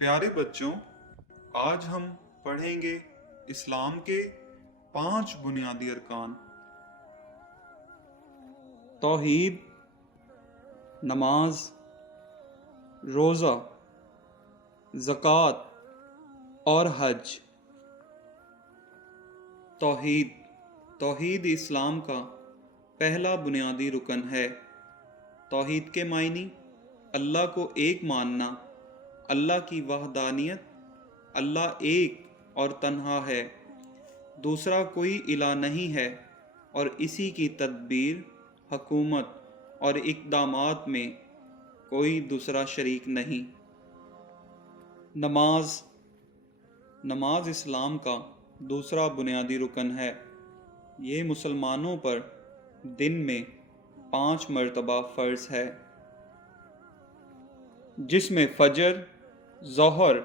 پیارے بچوں، آج ہم پڑھیں گے اسلام کے 5 بنیادی ارکان۔ توحید، نماز، روزہ، زکوٰۃ اور حج۔ توحید اسلام کا پہلا بنیادی رکن ہے۔ توحید کے معنی اللہ کو ایک ماننا، اللہ کی وحدانیت، اللہ ایک اور تنہا ہے، دوسرا کوئی الہ نہیں ہے اور اسی کی تدبیر، حکومت اور اقدامات میں کوئی دوسرا شریک نہیں۔ نماز اسلام کا دوسرا بنیادی رکن ہے۔ یہ مسلمانوں پر دن میں 5 مرتبہ فرض ہے، جس میں فجر، ظہر،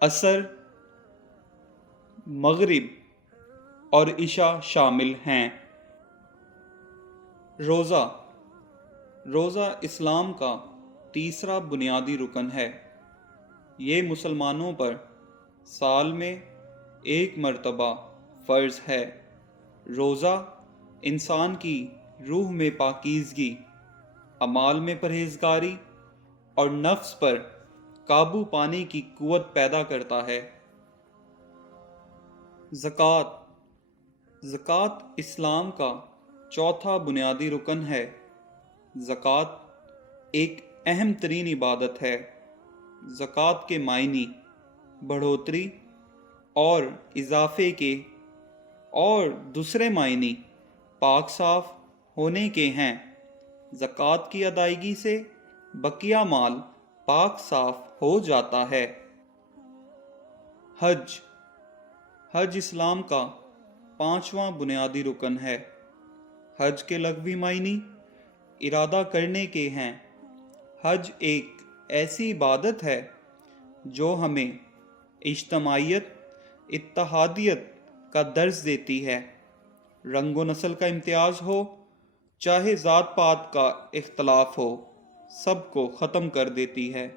عصر، مغرب اور عشاء شامل ہیں۔ روزہ اسلام کا تیسرا بنیادی رکن ہے۔ یہ مسلمانوں پر سال میں 1 مرتبہ فرض ہے۔ روزہ انسان کی روح میں پاکیزگی، اعمال میں پرہیزگاری اور نفس پر قابو پانے کی قوت پیدا کرتا ہے۔ زکوٰۃ اسلام کا چوتھا بنیادی رکن ہے۔ زکوٰۃ ایک اہم ترین عبادت ہے۔ زکوٰۃ کے معنی بڑھوتری اور اضافے کے اور دوسرے معنی پاک صاف ہونے کے ہیں۔ زکوٰۃ کی ادائیگی سے بقیہ مال پاک صاف ہو جاتا ہے۔ حج اسلام کا 5واں بنیادی رکن ہے۔ حج کے لغوی معنی ارادہ کرنے کے ہیں۔ حج ایک ایسی عبادت ہے جو ہمیں اجتماعیت، اتحادیت کا درس دیتی ہے۔ رنگ و نسل کا امتیاز ہو، چاہے ذات پات کا اختلاف ہو، سب کو ختم کر دیتی ہے۔